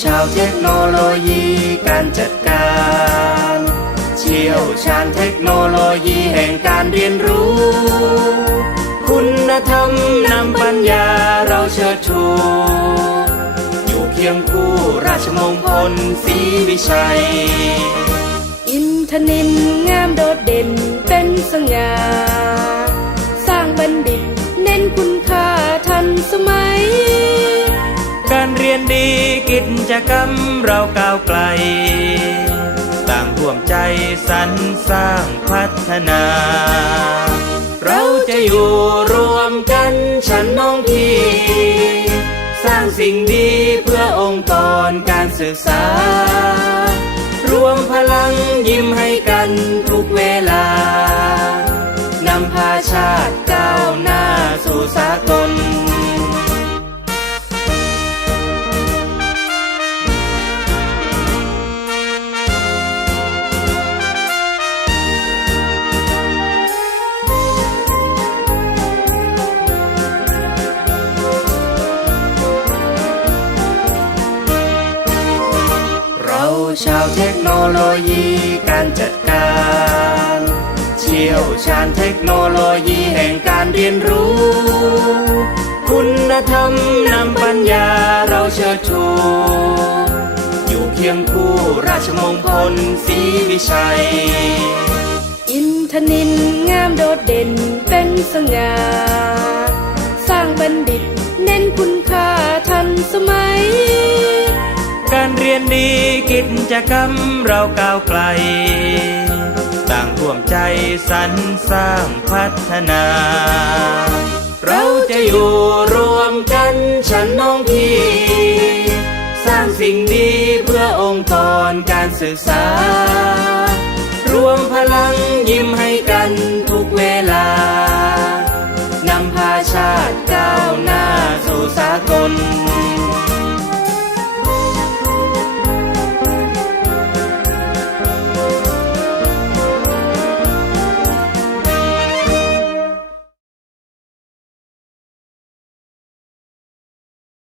ชาวเทคโนโลยีการจัดการ เชี่ยวชาญเทคโนโลยีแห่งการเรียนรู้ คุณธรรมนำปัญญาเราเชิดชูอยู่เคียงคู่ราชมงคลศรีวิชัย อินทนินงามโดดเด่นเป็นสง่าสร้างบัณฑิตเน้นคุณค่าทันสมัย การเรียนดี กิจกรรมเราก้าวไกล ต่างร่วมใจสรรสร้างพัฒนา เราจะอยู่รวมกันฉันน้องพี่สร้างสิ่งดีเพื่อองค์กรการศึกษา รวมพลังยิ้มให้กันทุกเวลา นำพาชาติก้าวหน้าสู่สากล ชาวเทคโนโลยีการจัดการ เชี่ยวชาญเทคโนโลยีแห่งการเรียนรู้ คุณธรรมนำปัญญาเราเชิดชูอยู่เคียงคู่ราชมงคลศรีวิชัย อินทนินงามโดดเด่นเป็นสง่าสร้างบัณฑิตเน้นคุณค่าทันสมัย ยนดีกิจกรรมเราก้าวไกล ต่างร่วมใจสรรสร้างพัฒนา เราจะอยู่รวมกันฉันน้องพี่ สร้างสิ่งดีเพื่อองค์กรการศึกษา รวมพลังยิ้มให้กันทุกเวลานำพาชาติก้าวหน้าสู่สากล